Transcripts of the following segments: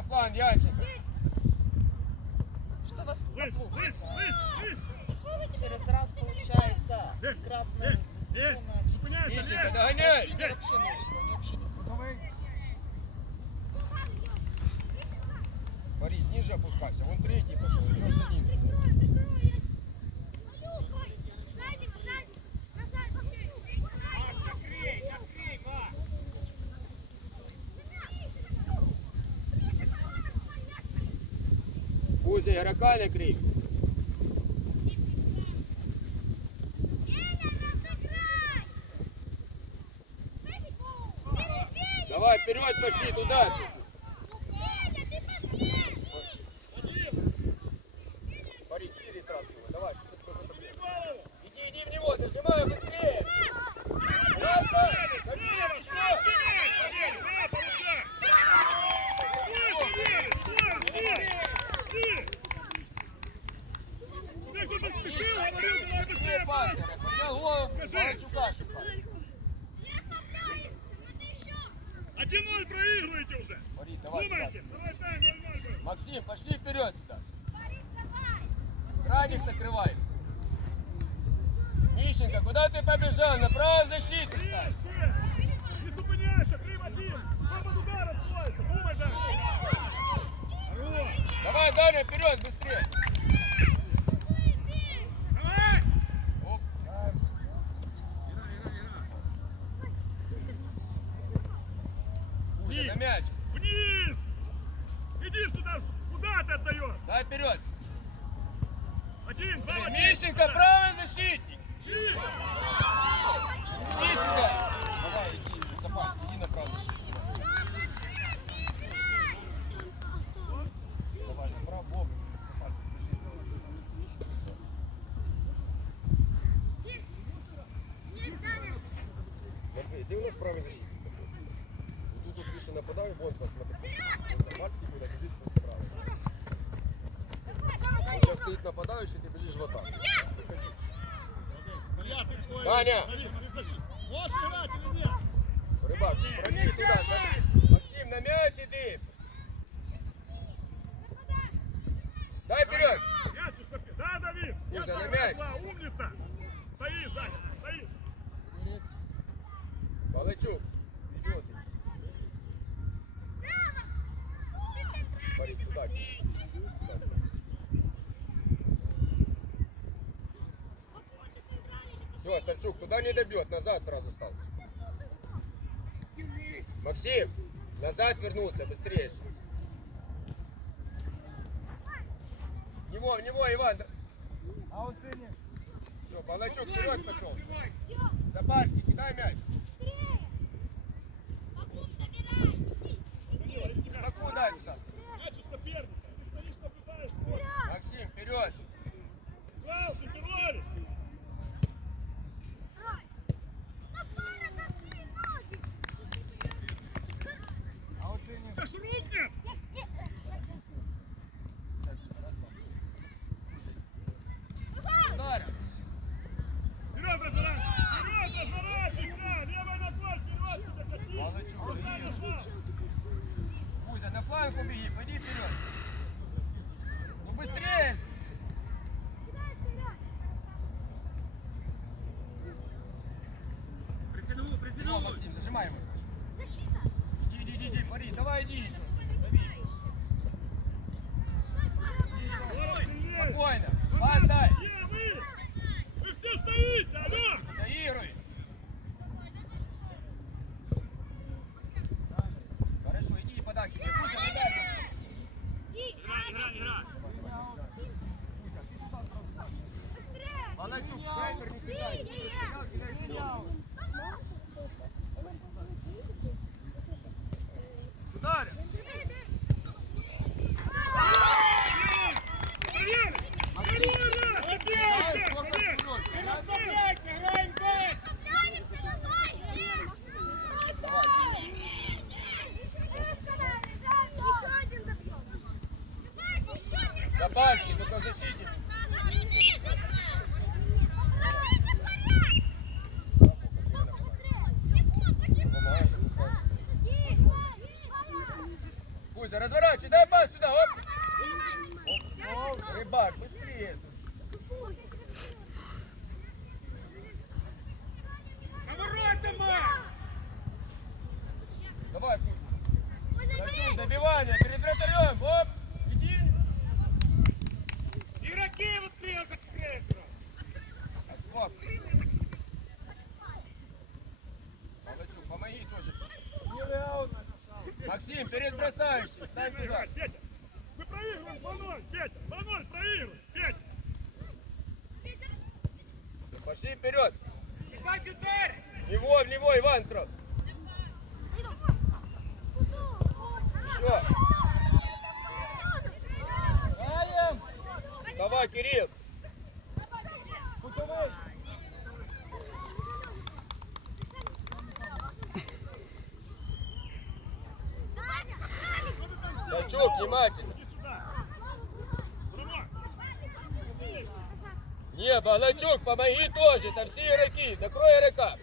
на фланг Янченко. Что вас выше, выше, Через раз получается красная зона. Ищенко, догоняй! Россия вообще ночью, они вообще не Борис, ниже опускайся, вон третий пошел, идешь за ним. ракаля крізь. Давай, вперед пошли, туда. Баклажан на праздничный Аня! Можешь играть или нет? Рыбак, пройди сюда. Максим, на мяч иди. Дай вперед! Мяч уступи. Да, Давид! Я на мяч. Умница! Стоишь, Даня, стоишь. Балычук. Все, Сальчук, туда не добьет, назад сразу стал. Максим, назад вернуться, быстрее. В него, в него, Иван. А он. Все, Балачок вперед пошел. Запашки, кидай мяч. Знімаємо. Защита. Іди, іди, іди, Марій, давай іди. собачки, только защитите. Максим, перед бросающим, ставь. Играть, Петя! Мы проигрываем 2-0, Петя! 2-0, проигрываем, Петя! Пошли вперед. В него, в него, Иван сразу. Еще. Давай, Кирилл. Сачок, внимательно. Не, Балачук, помоги тоже, там все игроки. Докрой игрока.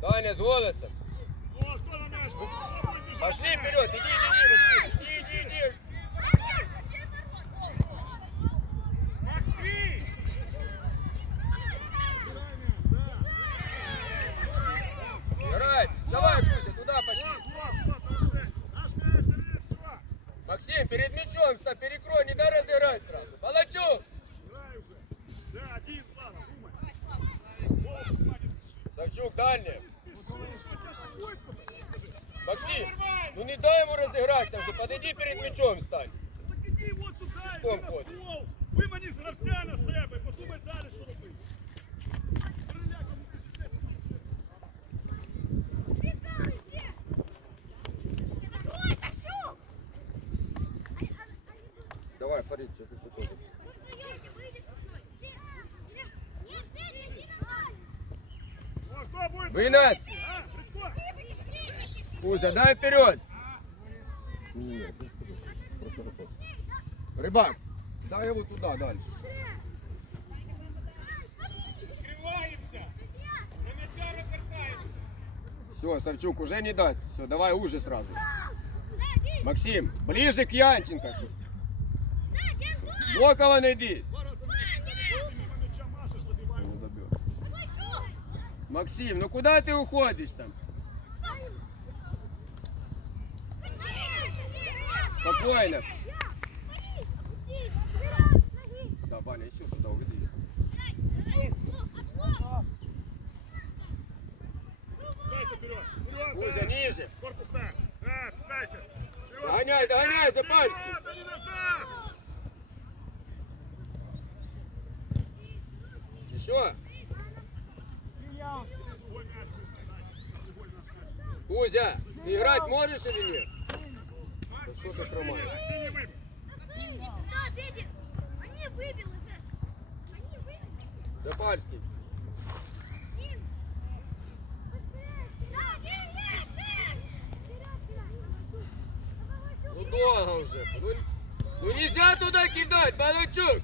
Таня с голосом. Будет бежать? Пошли вперед, иди, иди, иди, Вынос! Кузя, дай вперед. Рыбак, дай его туда дальше. Все, Савчук уже не даст. Все, давай уже сразу. Максим, ближе к Янченко. Бокова найди. Два Максим, ну куда ты уходишь там? Спокойно. Да, Ваня, еще сюда. Вперед, Кузя, ниже. Корпус так. Да. Вперед. Догоняй, догоняй, Запальский. Еще. Другой мяч пусти, дай. Другой мяч. Кузя, ты играть можешь или нет? Марк, Да що ти ти за тримаєш? синій, за синій вибір. Да, Дядя, они выбил уже. Они выбили. Запальский. Дим. Да, Дим, нет, Дим. Вперед, вперед. Ну долго уже. Ну, ну нельзя туда кидать, Балачук.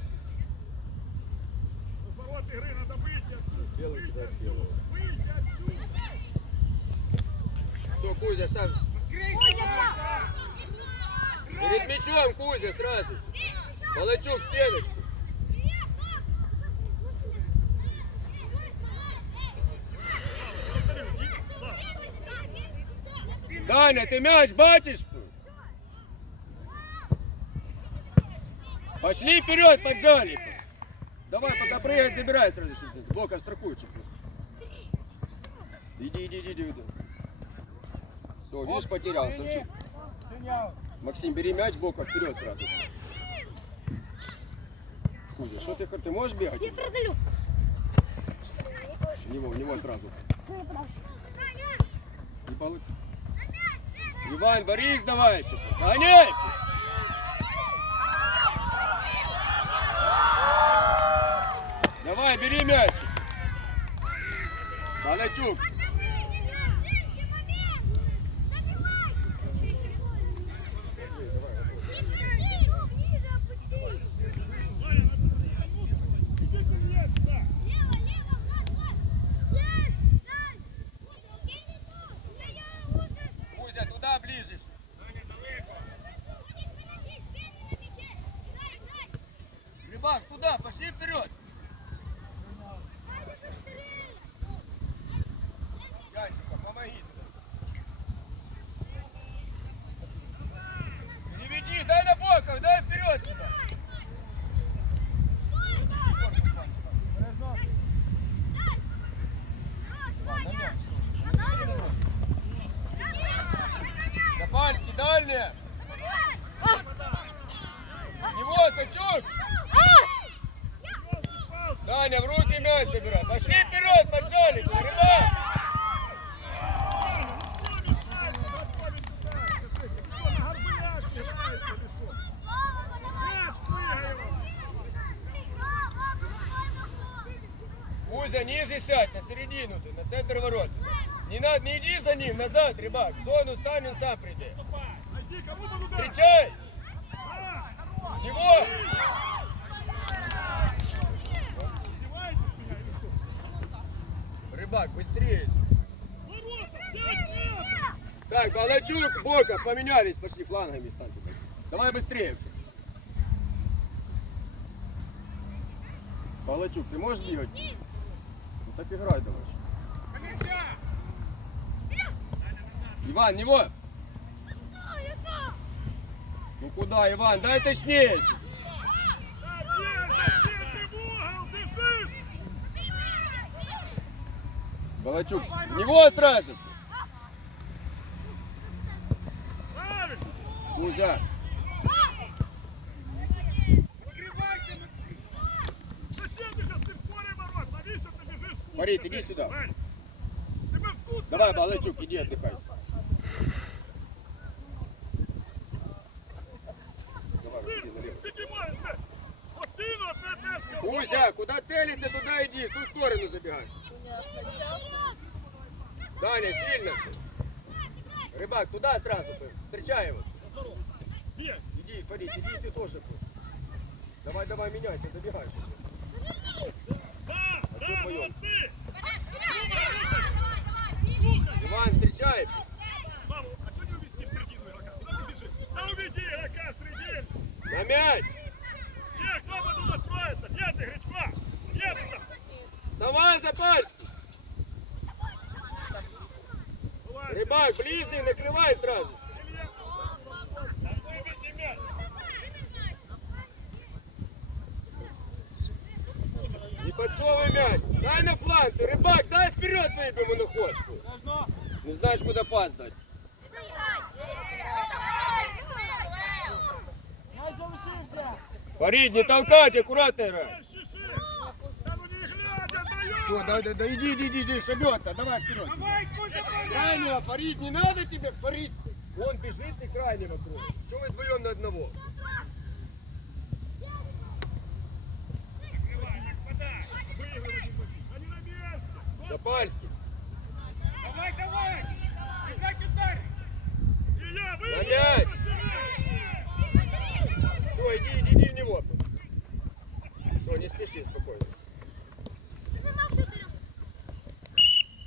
Розворот ігри, треба вийти отсюда. Белый Вийти кидает Все, Кузя, сам. Перед мячом, Кузя, сразу. Балачук, стеночку. Таня, ты мяч бачишь? Пошли вперед, поджали. Давай, пока прыгать, забирай сразу. страхуй чуть. Иди, иди, иди, иди. Все, видишь, потерял. Савчук. Максим, бери мяч боком вперед сразу. Кузя, что ты, ты можешь бегать? Я продалю. В него, в него сразу. Не получ- Иван, Борис, давай еще. Гоняй! Давай, бери мяч. Балачук. Ваня, надо затянуться. Иди ко мне сюда. Лево, лево, Влад, Влад! Есть! Дай! Слушай, окей, не то! Да я лучше Кузя, туда ближе. Рыбак, туда, пошли вперед. Янчика, помоги. Переведи, дай на боков, дай вперед сюда. Ладно, мяч тоже. Запальский, дальняя. Него, Сачук. Даня, в руки мяч забирай. Пошли вперед, поджали, ребят. Кузя, ниже сядь, на середину ты, на центр ворот. Не надо, не иди за ним, назад, ребак. В зону стань, он сам удар! Встречай! Что? Рыбак, быстрее. Так, Балачук, Боков, поменялись, пошли флангами станьте. Давай быстрее. Балачук, ты можешь бегать? Ну так играй давай. Иван, него! Ну куда, Иван? Дай точнее! Да нет, зачем ты в угол бежишь? Балачук, в него сразу! Правильно! Кузя, Зачем ты сейчас ты в споре ворот? Навіщо ти біжиш в кут? Фарид, Скажи, іди сюди. Вань, Тебе в кут давай, ставлять Балачук, иди отдыхай. Куда целится, туда иди, в ту сторону забегай. Даня, сильно. Рыбак, туда сразу, встречай его. Иди, Фарид, иди ты тоже. Давай, давай, меняйся, добегай. Слухай! Иван, встречай. Маму, а чого не увести в середину игрока? Куда ты бежишь? Да уведи игрока в середину! На мяч. Давай, Запальский. Бывает, Рыбак, ближний, накрывай сразу. Не подсовывай мяч. Дай на фланг. Рыбак, дай вперед выбьем находку. Не знаешь, куда пас дать. Фарид, не толкать, аккуратно играй. Щиши! Да ну не глядя, Все, да, да, да, иди, иди, иди, шагется, давай вперед. Давай, Кузя, Крайнего, Фарид, не надо тебе, Фарид. Он бежит и крайнего кроет. Чего вы вдвоем на одного? Запальский. Давай, давай! И я выиграю! Блядь! Все, иди, иди, иди в него. Все, не спеши, спокойно.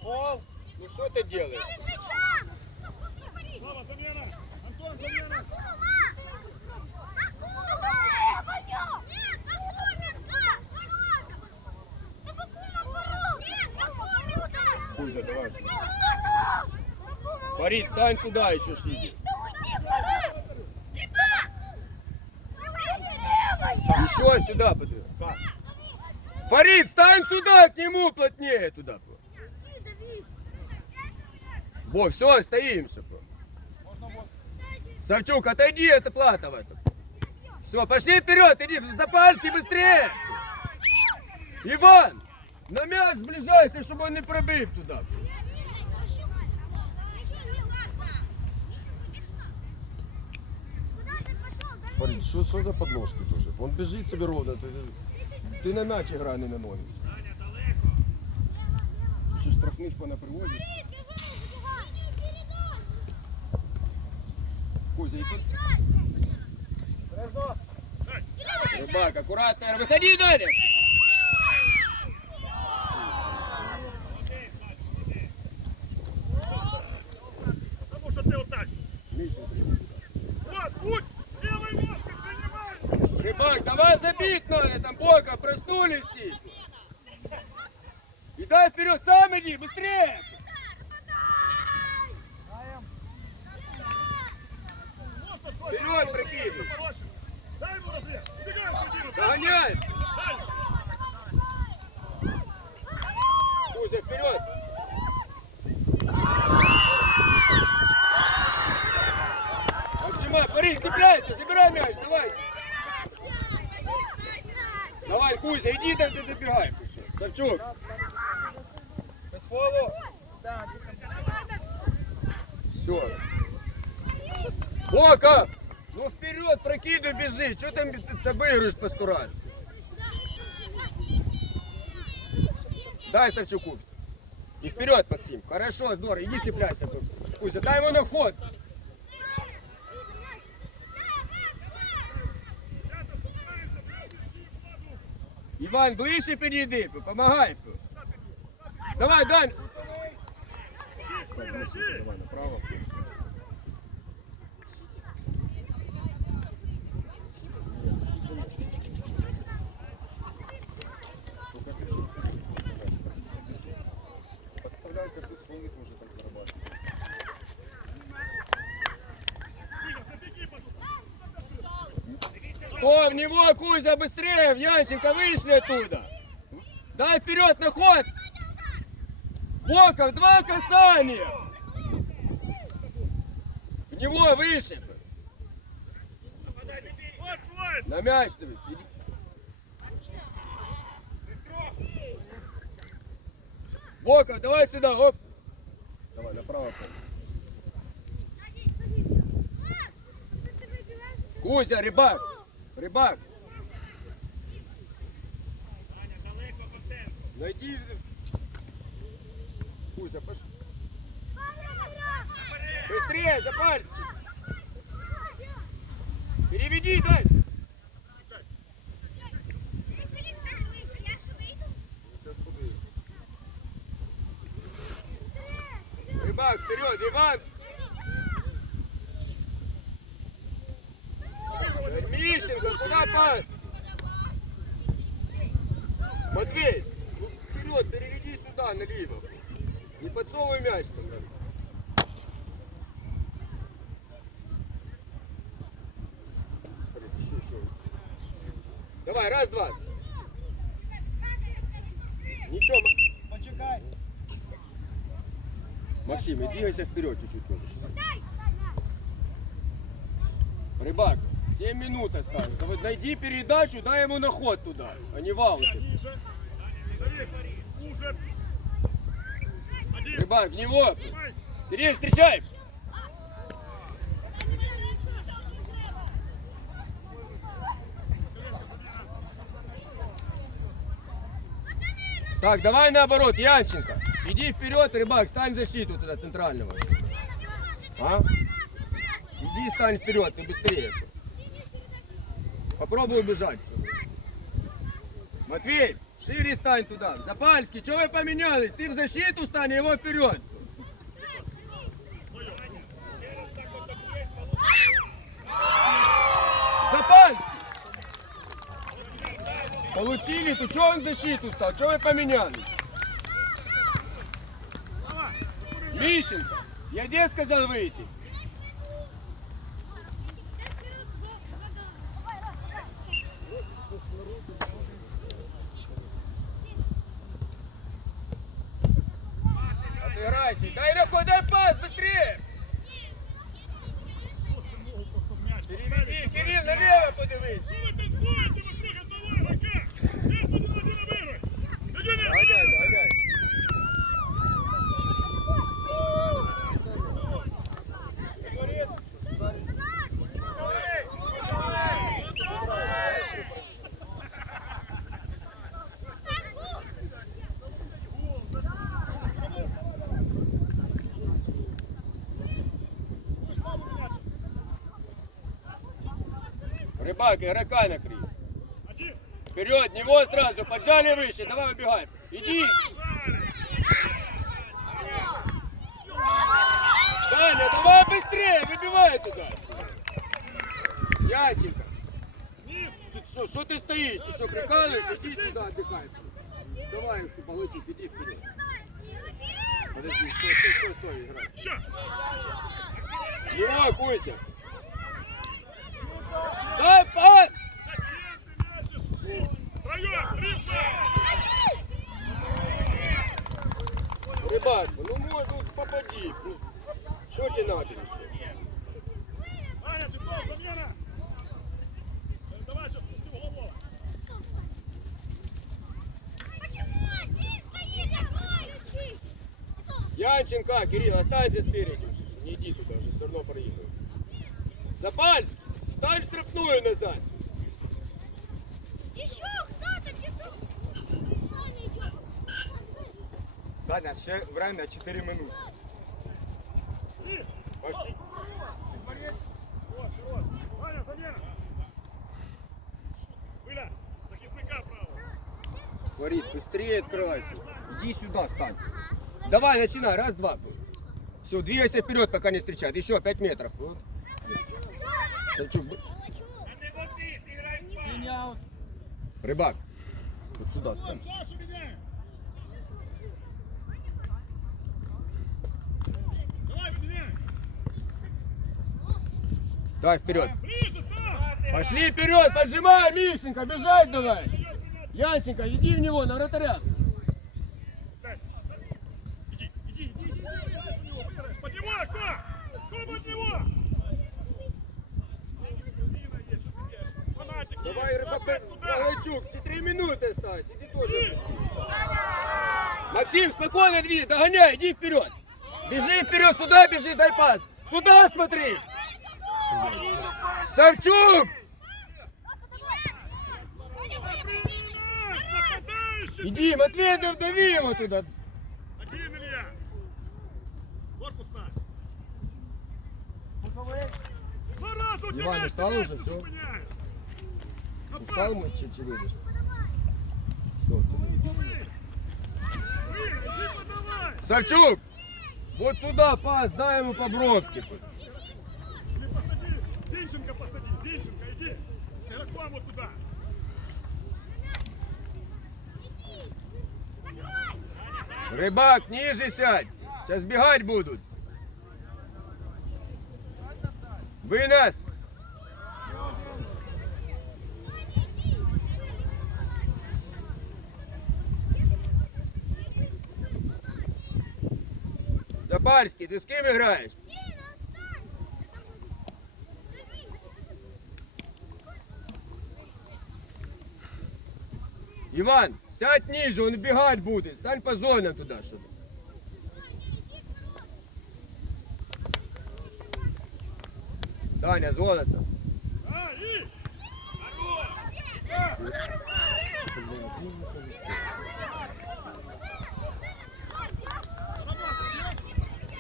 Пол. Ну что ты делаешь? Слава, замена! Антон. Фарид, стань сюда еще шли. Еще сюда. Фарид, стань сюда, к нему плотнее туда. Во, все, стоим, шеф. Савчук, отойди, это Платова. Все, пошли вперед, иди, Запальский быстрее. Иван, на мяч сближайся, чтобы он не пробив туда. Фарид, что, что за подножки тоже? Он бежит себе ровно. Ты, ты на мяч играй, не на ноги. Ще штрафних понапривозять. Кузя, иди. Рыбак, аккуратно, выходи, Даня! Рыбак, давай забить на этом бока, проснулись. И дай вперед, сам иди, быстрее! Вперед! Короче, дай ему середину. Догоняй! Кузя, вперед! Максима, Фарид, цепляйся, забирай мяч, давай! Давай, Кузя, иди там, ты добегай. Савчук, Без фолу. все. Бока! Ну вперед, прокидывай, бежи. Что там ты обыгрываешь по сто раз? Дай Савчуку. И вперед, Максим. Хорошо, здорово. Иди цепляйся. тут. Кузя, дай ему на ход. Иван, ближче підійди, помагай. Давай, Дань. Давай направо. Подставляйся, плюс фолы тоже так зарабатывать. О, в него, Кузя, быстрее! В Янченко вышли оттуда! Дай вперед на ход! Боков, два касания! В него выше! На мяч давай! Боков, давай сюда, оп! Давай, направо. Кузя, рыбак! Рыбак! Найди... Кузя, пошли. Быстрее, Запарский! Переведи, дай! Сейчас подаю. Рыбак, вперед, Иван! Мищенко, куда пас? Матвей, ну вперед, переведи сюда, налево. Не подсовывай мяч там. да. Смотри, еще, еще. Давай, раз, два. Максим, и двигайся вперед чуть-чуть можешь. Рыбак, 7 минут осталось. Давай найди передачу, дай ему на ход туда, а не в ауте. Рыбак, в него. Кирилл, встречай. Так, давай наоборот, Янченко. Иди вперед, рыбак, стань в защиту туда, центрального. А? Иди, стань вперед, ты быстрее. Попробуй убежать. Матвей, шире стань туда. Запальский, что вы поменялись? Ты в защиту стань, его вперед. Запальский! Получили, то что он в защиту стал? Что вы поменялись? Мищенко, я где сказал выйти? Отыграйся. Дай легко, дай пас, быстрее! Ногу просто в мяч. Переведи, Кирилл, налево подивись. Що ви танцюєте, Василь, давай, рука! Десь один один виграй! Іди, не Доганяй, доганяй. Игрока накрыть. Один. Вперед, него сразу, поджали выше, давай выбегай. Иди. Даня, давай быстрее, выбивай туда. Яченко. Что, что ты стоишь? Ты что, прикалываешься? Иди сюда, отдыхай. Давай, Балычук, иди вперед. Подожди, стой, стой, стой, стой, играй. Еще! Не ракуйся. Дай пас! Зачем ты мясишь? Втроем! Рыбка! Рыбак, ну можно, ну что тебе надо еще? Аня, Титов, замена! Э, Давай сейчас пусти в голову! Янченко, Кирилл, останься спереди. Не иди туда, уже все равно проигрываешь. Запальск, встань в штрафную назад. Еще кто-то! Саня идет! Саня, ще время 4 минути. Пошли. Хорош, хорош! Аня, замена! Выля, захисника право! Фарид, быстрее открывайся. Иди сюда, стань. Давай, начинай. Раз, два. Все, двигайся вперед, пока не встречают. Еще 5 метров. Вот. Аут. Рыбак. Вот сюда стань. Давай, вперед. Пошли вперед, поджимай, Мишенька, бежать давай. Янченко, иди в него, на вратаря. Иди, иди, иди, иди, у него, выиграешь. Под него, Давай, есть. рыбак, Опять туда. Балачук, все три минуты осталось. Иди тоже. Максим, спокойно двигай, догоняй, иди вперед. Бежи вперед, сюда бежи, дай пас. Сюда смотри. Савчук! Иди, Матвеев, дави его туда. Один, Илья! Корпус ставь! Два раза у тебя Иван, устал уже, зупиняешь. Устал мы, че, че видишь? Выиграй, иди подавай! Савчук! Вот сюда пас, дай ему по бровке. Зинченко посади, Зинченко, иди! С игроком вот туда! Рыбак, ниже сядь. Сейчас бегать будут. Вынос. Запальский, ты с кем играешь? Иван, сядь ниже, он бегать будет. Стань по зонам туда, чтобы. Таня, золото. А, и!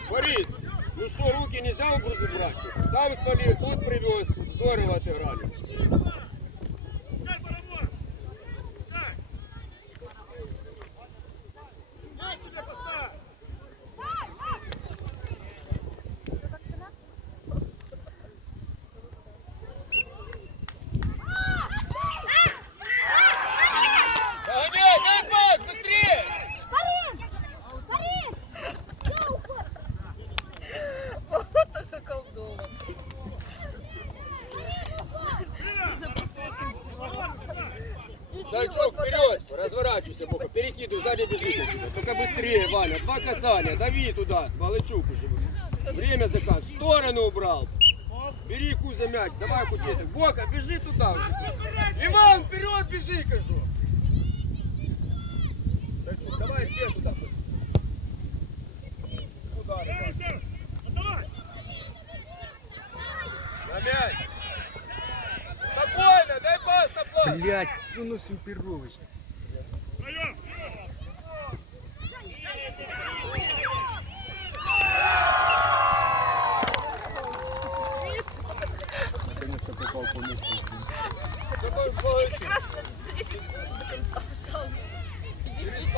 Фарид, ну что, руки нельзя в брать? Там свалил, тут привез, здорово отыграли. Пускай барабан! Пускай! Мяч себе поставь! Догоняй, дай пас, быстрее! Вот все колдово. Сальчук, вперед! Разворачивайся, Бока, перекидывай, сзади бежит на тебя. Только быстрее, Ваня, два касания, дави туда, Балычук уже. Время заказ, сторону убрал. Бери Кузя мяч, давай кутеток. Бока, бежи туда. Иван, вперед бежи, кажу. Давай все туда. Куда! На мяч. Спокойно, дай пас на план. Блять, ну симпировочно. Втроем! Сиди как раз за 10 секунд до конца, пожалуйста. Иди свети.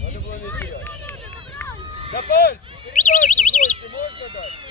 Надо было не терять. Да, Передачу жестче можно дать?